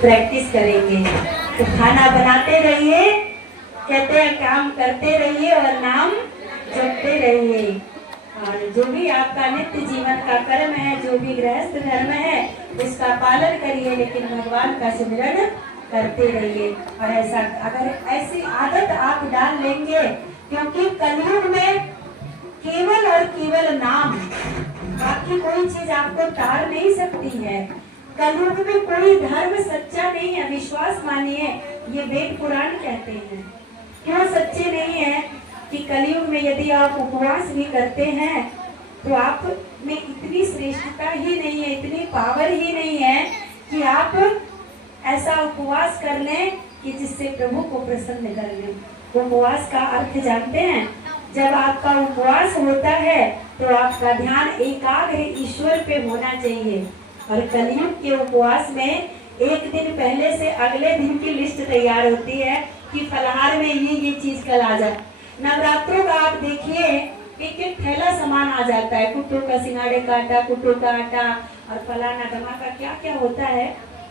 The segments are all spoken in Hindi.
प्रैक्टिस करेंगे। तो खाना बनाते रहिए, कहते हैं काम करते रहिए और नाम जपते रहिए। और जो भी आपका नित्य जीवन का कर्म है, जो भी गृहस्थ धर्म है, उसका पालन करिए, लेकिन भगवान का सिमरन करते रहिए। और ऐसा अगर ऐसी आदत आप डाल लेंगे, क्योंकि कलयुग में केवल और केवल नाम, बाकी कोई चीज आपको तार नहीं सकती है। कलयुग में कोई धर्म सच्चा नहीं है, विश्वास मानिए, ये वेद पुराण कहते हैं। क्यों सच्चे नहीं है? कि कलयुग में यदि आप उपवास भी करते हैं तो आप में इतनी श्रेष्ठता ही नहीं है, इतनी पावर ही नहीं है कि आप ऐसा उपवास कर लें कि जिससे प्रभु को प्रसन्न कर लें। उपवास का अर्थ जानते हैं? जब आपका उपवास होता है तो आपका ध्यान एकाग्र ईश्वर पे होना चाहिए। और कलयुग के उपवास में एक दिन पहले से अगले दिन की लिस्ट तैयार होती है कि फलाहार में ये चीज कल आ जाए। नवरात्रों का आप देखिए, एक एक थैला सामान आ जाता है, कुट्टू का सिंगाड़े का आटा, कुट्टू का आटा और फलाना धमाका क्या क्या होता है,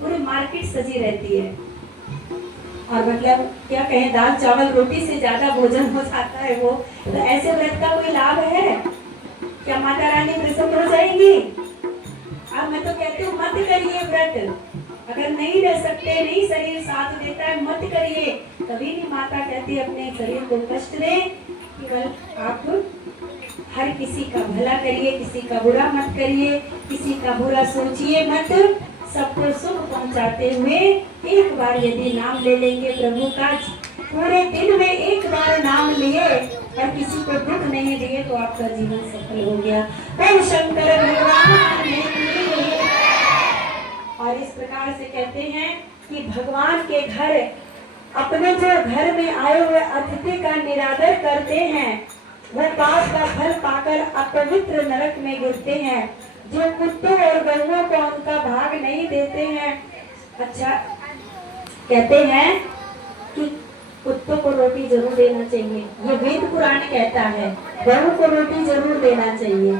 पूरी मार्केट सजी रहती है। और मतलब क्या कहें, दाल चावल रोटी से ज्यादा भोजन हो जाता है वो। तो ऐसे व्रत का कोई लाभ है क्या? माता रानी प्रसन्न हो जाएंगी? अब मैं तो कहती हूँ मत करिए व्रत। अगर नहीं रह सकते, नहीं शरीर साथ देता है, मत करिए। कभी नहीं माता कहती अपने शरीर को कष्ट दे। केवल आप हर किसी का भला करिए, किसी का बुरा मत करिए, किसी का बुरा सोचिए मत। सबको सुख पहुंचाते हुए एक बार यदि नाम ले लेंगे प्रभु का, पूरे दिन में एक बार नाम लिए और किसी को दुख नहीं दिए, तो आपका जीवन सफल हो गया। ओम शंकर भगवान ने। और इस प्रकार से कहते हैं कि भगवान के घर, अपने जो घर में आए हुए अतिथि का निरादर करते हैं, वो पाप का फल पाकर अपवित्र नरक में गिरते हैं। जो कुत्तों और गौओं को उनका भाग नहीं देते हैं, अच्छा कहते हैं कि कुत्तों को रोटी जरूर देना चाहिए, ये वेद पुराण कहता है। गऊ को रोटी जरूर देना चाहिए।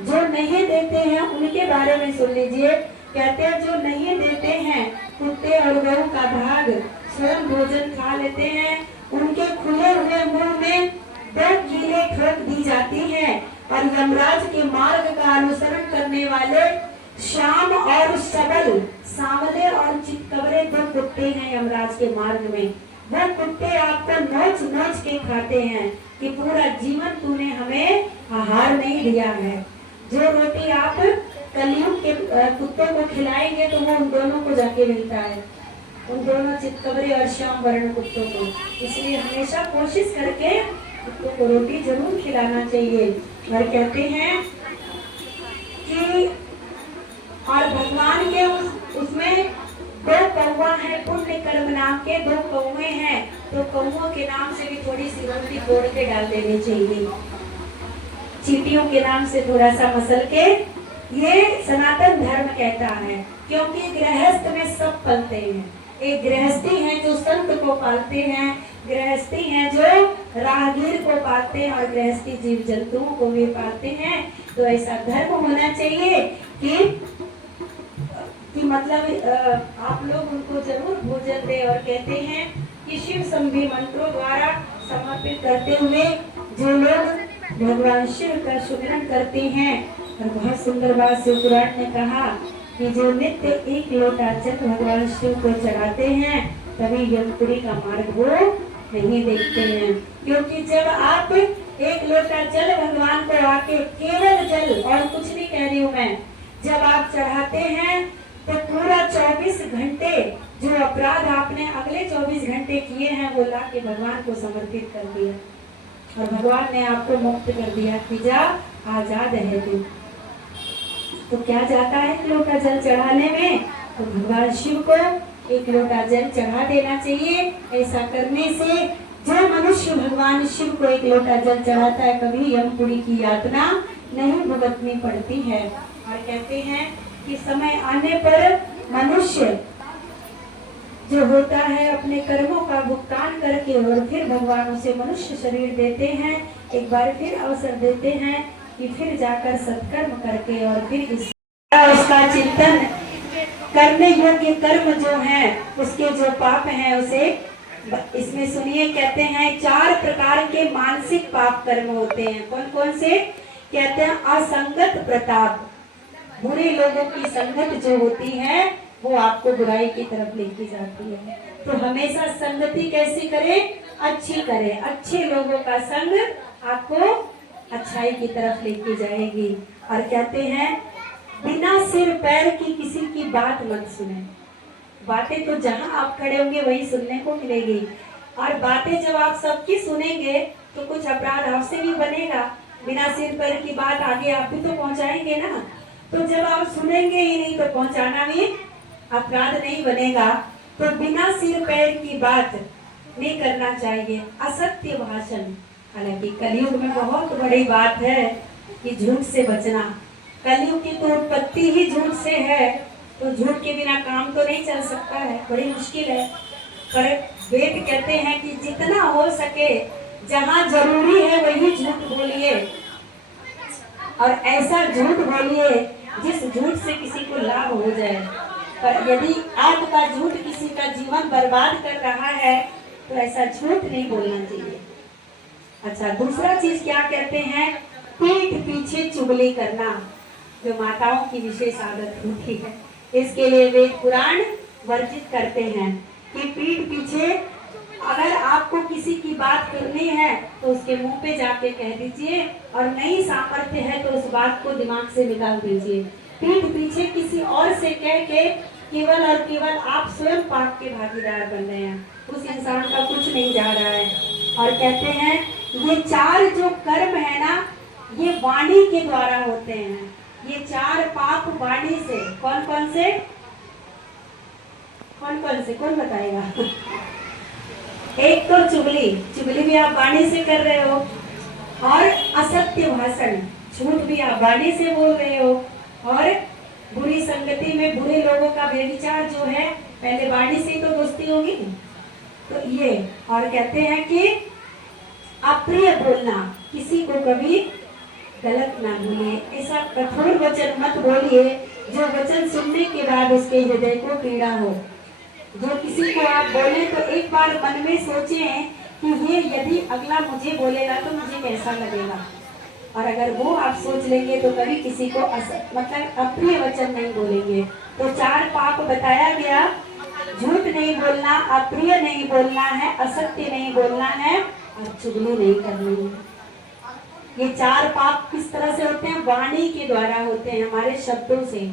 जो नहीं देते हैं उनके बारे में सुन लीजिए। कहते हैं जो नहीं देते हैं, कुत्ते और गऊ का भाग स्वयं भोजन खा लेते हैं, उनके खुले हुए मुंह में 2 कीलें ठोक दी जाती हैं। और यमराज के मार्ग का अनुसरण करने वाले श्याम और सबल, सांवले और चितकबरे 2 कुत्ते हैं यमराज के मार्ग में। वो कुत्ते आपको नोच नोच के खाते हैं कि पूरा जीवन तूने हमें आहार नहीं दिया है। जो रोटी आप कलयुग के कुत्तों को खिलाएंगे तो वो उन दोनों को जाके मिलता है, उन दोनों चितकबरे और श्याम वर्ण कुत्तों को। इसलिए हमेशा कोशिश करके कुत्तों को रोटी जरूर खिलाना चाहिए। और कहते हैं कि और भगवान के उसमें 2 कौवा है, पुण्य कर्म नाम के 2 कौवे हैं, तो कौवों के नाम से भी थोड़ी सी रोटी तोड़ के डाल देनी चाहिए, चींटियों के नाम से थोड़ा सा मसल के। ये सनातन धर्म कहता है, क्योंकि गृहस्थ में सब पलते हैं। एक गृहस्थी है जो संत को पालते हैं, गृहस्थी है जो राहगीर को पालते हैं, और गृहस्थी जीव जंतुओं को भी पालते हैं। तो ऐसा धर्म होना चाहिए कि मतलब आप लोग उनको जरूर भोजन दे। और कहते हैं कि शिव संभी मंत्रों द्वारा समर्पित करते हुए जो लोग भगवान शिव का सुमिरन करते हैं, और बहुत सुंदर बात शिव पुराण ने कहा कि जो नित्य 1 लोटा जल भगवान शिव को चढ़ाते हैं, तभी यमपुरी का मार्ग वो नहीं देखते हैं। क्योंकि जब आप 1 लोटा जल भगवान को आके, केवल जल और कुछ नहीं कह रही हूँ मैं, जब आप चढ़ाते हैं तो पूरा 24 घंटे जो अपराध आपने अगले 24 घंटे किए हैं वो ला के भगवान को समर्पित कर दिया, और भगवान ने आपको मुक्त कर दिया कि जा आजाद है तू। तो क्या जाता है 1 लोटा जल चढ़ाने में? तो भगवान शिव को एक लोटा जल चढ़ा देना चाहिए। ऐसा करने से जो मनुष्य भगवान शिव को एक लोटा जल चढ़ाता है, कभी यमपुरी की यातना नहीं भुगतनी पड़ती है। और कहते हैं कि समय आने पर मनुष्य जो होता है अपने कर्मों का भुगतान करके और फिर भगवान उसे मनुष्य शरीर देते हैं, एक बार फिर अवसर देते हैं कि फिर जाकर सत्कर्म करके और फिर उसका चिंतन करने योग्य कर्म जो है, उसके जो पाप हैं उसे इसमें सुनिए। कहते हैं 4 प्रकार के मानसिक पाप कर्म होते हैं। कौन कौन से? कहते हैं असंगत प्रताप, बुरे लोगों की संगत जो होती है वो आपको बुराई की तरफ लेके जाती है। तो हमेशा संगति कैसी करें? अच्छी करें। अच्छे लोगों का संग आपको अच्छाई की तरफ लेके जाएगी। और कहते हैं बिना सिर पैर की किसी की बात मत सुने। बातें तो जहां आप खड़े होंगे वही सुनने को मिलेगी, और बातें जब आप सबकी सुनेंगे तो कुछ अपराध आपसे भी बनेगा। बिना सिर पैर की बात आगे आप भी तो पहुंचाएंगे ना, तो जब आप सुनेंगे ही नहीं तो पहुंचाना भी अपराध नहीं बनेगा। तो बिना सिर पैर की बात नहीं करना चाहिए। असत्य भाषण, हालांकि कलयुग में बहुत बड़ी बात है कि झूठ से बचना। कलयुग की तो उत्पत्ति ही झूठ से है, तो झूठ के बिना काम तो नहीं चल सकता है, बड़ी मुश्किल है। पर वेद कहते हैं कि जितना हो सके जहां जरूरी है वही झूठ बोलिए, और ऐसा झूठ बोलिए जिस झूठ से किसी को लाभ हो जाए। पर यदि आपका झूठ किसी का जीवन बर्बाद कर रहा है तो ऐसा झूठ नहीं बोलना चाहिए। अच्छा, दूसरा चीज क्या कहते हैं? पीठ पीछे चुगली करना, जो माताओं की विशेष आदत होती है। इसके लिए वेद पुराण वर्जित करते हैं कि पीठ पीछे अगर आपको किसी की बात करनी है तो उसके मुंह पे जाके कह दीजिए, और नहीं सामर्थ्य है तो उस बात को दिमाग से निकाल दीजिए। पीठ पीछे किसी और से कह के केवल और केवल आप स्वयं पाप के भागीदार बन रहे हैं, उस इंसान का कुछ नहीं जा रहा है। और कहते हैं ये 4 जो कर्म है ना, ये वाणी के द्वारा होते हैं। ये 4 पाप वाणी से। कौन कौन से? कौन कौन से? कौन बताएगा? एक तो चुगली, चुगली भी आप वाणी से कर रहे हो, और असत्य भाषण, झूठ भी आप वाणी से बोल रहे हो, और बुरी संगति में बुरे लोगों का व्यभिचार जो है पहले वाणी से ही तो दोस्ती होगी। तो ये, और कहते हैं कि अप्रिय बोलना, किसी को कभी गलत ना बोलिए। ऐसा कठोर वचन मत बोलिए जो वचन सुनने के बाद उसके हृदय को पीड़ा हो। जो किसी को आप बोले तो एक बार मन में सोचें कि ये यदि अगला मुझे बोलेगा तो मुझे कैसा लगेगा, और अगर वो आप सोच लेंगे तो कभी किसी को मतलब अप्रिय वचन नहीं बोलेंगे। तो 4 पाप बताया गया, झूठ नहीं बोलना, अप्रिय नहीं बोलना है, असत्य नहीं बोलना है, और चुगली नहीं करनी है। ये 4 पाप किस तरह से होते हैं? वाणी के द्वारा होते हैं, हमारे शब्दों से।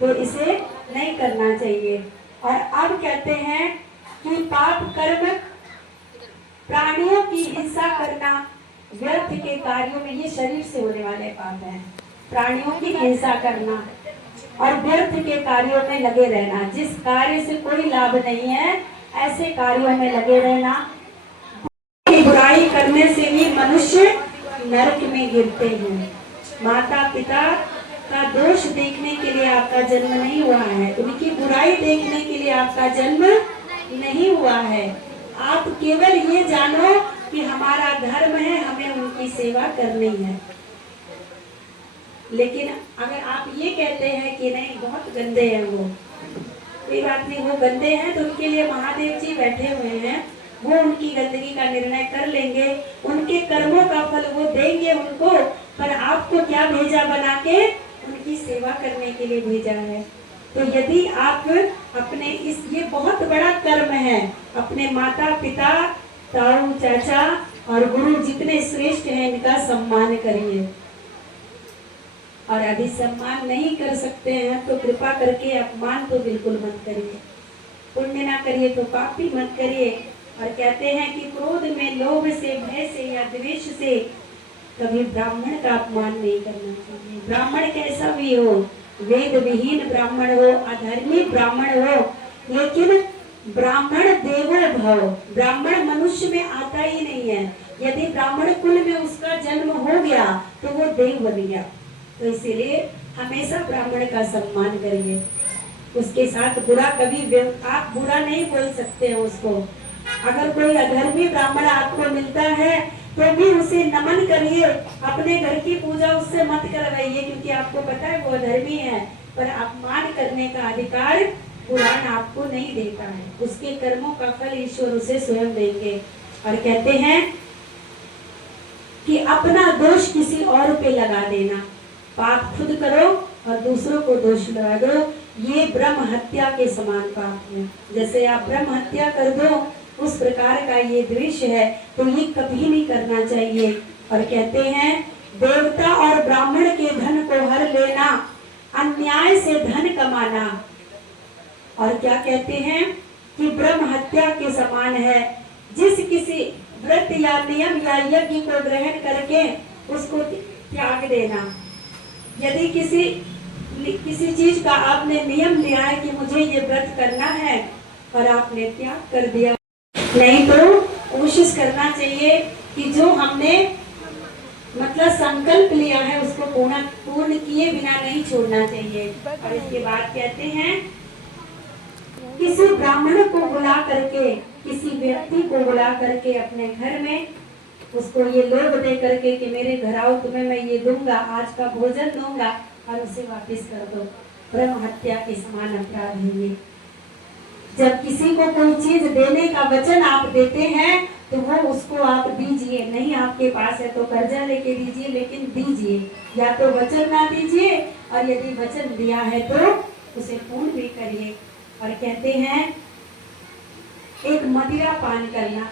तो इसे नहीं करना चाहिए। और अब कहते हैं कि पाप कर्म, प्राणियों की हिंसा करना, व्यर्थ के कार्यों में, ये शरीर से होने वाले पाप हैं। प्राणियों की हिंसा करना और व्यर्थ के कार्यों में लगे रहना, जिस कार्य से कोई लाभ नहीं है ऐसे कार्यों में लगे रहना। बुराई करने से ही मनुष्य नरक में गिरते हैं। माता पिता का दोष देखने के लिए आपका जन्म नहीं हुआ है, उनकी बुराई देखने के लिए आपका जन्म नहीं हुआ है। आप केवल ये जानो कि हमारा धर्म है, हमें उनकी सेवा करनी है। लेकिन अगर आप ये कहते हैं कि नहीं बहुत गंदे हैं वो, कोई बात नहीं, वो गंदे हैं तो उनके लिए महादेव जी बैठे हुए हैं, वो उनकी गंदगी का निर्णय कर लेंगे, उनके कर्मों का फल वो देंगे उनको। पर आपको क्या भेजा बना के? उनकी सेवा करने के लिए भेजा है। तो यदि आप अपने ये बहुत बड़ा कर्म है, अपने माता पिता, ताऊ चाचा और गुरु जितने श्रेष्ठ हैं इनका सम्मान करिए। और यदि सम्मान नहीं कर सकते हैं तो कृपा करके अपमान तो बिल्कुल मत करिए। पुण्य ना करिए तो पाप भी मत करिए। और कहते हैं कि क्रोध में, लोभ से, भय से या द्वेष से कभी ब्राह्मण का अपमान नहीं करना चाहिए। ब्राह्मण कैसा भी हो, वेद विहीन ब्राह्मण हो, अधर्मी ब्राह्मण हो, लेकिन ब्राह्मण देवो भव, ब्राह्मण मनुष्य में आता ही नहीं है। यदि ब्राह्मण कुल में उसका जन्म हो गया तो वो देव बन गया। तो इसीलिए हमेशा ब्राह्मण का सम्मान करिए, उसके साथ बुरा कभी आप बुरा नहीं बोल सकते हैं उसको। अगर कोई अधर्मी ब्राह्मण आपको मिलता है तो भी उसे नमन करिए, अपने घर की पूजा उससे मत करवाइए, क्योंकि आपको पता है वो अधर्मी है। पर अपमान करने का अधिकार पुराण आपको नहीं देता है, उसके कर्मों का फल ईश्वर उसे स्वयं देंगे। और कहते हैं कि अपना दोष किसी और पे लगा देना, पाप खुद करो और दूसरों को दोष लगा दो, ये ब्रह्म हत्या के समान पाप है। जैसे आप ब्रह्म हत्या कर दो उस प्रकार का ये द्वेष है, तो ये कभी नहीं करना चाहिए। और कहते हैं देवता और ब्राह्मण के धन को हर लेना, अन्याय से धन कमाना। और क्या कहते हैं कि ब्रह्म हत्या के समान है। जिस किसी व्रत या नियम या यज्ञ को ग्रहण करके उसको त्याग देना। यदि किसी चीज का आपने नियम लिया है कि मुझे ये व्रत करना है और आपने त्याग कर दिया, नहीं तो कोशिश करना चाहिए कि जो हमने मतलब संकल्प लिया है उसको पूर्ण किए बिना नहीं छोड़ना चाहिए। और इसके बाद कहते हैं किसी ब्राह्मण को बुला करके, किसी व्यक्ति को बुला करके अपने घर में उसको ये लोभ दे करके कि मेरे घर आओ, तुम्हें मैं ये दूंगा, आज का भोजन दूंगा, और उसे वापस कर दो, ब्रह्म हत्या के समान अपराध है ये। जब किसी को कोई चीज देने का वचन आप देते हैं तो वो उसको आप दीजिए, नहीं आपके पास है तो कर्जा लेके दीजिए, लेकिन दीजिए, या तो वचन ना दीजिए, और यदि वचन दिया है तो उसे पूर्ण भी करिए। और कहते हैं एक मदिरा पान करना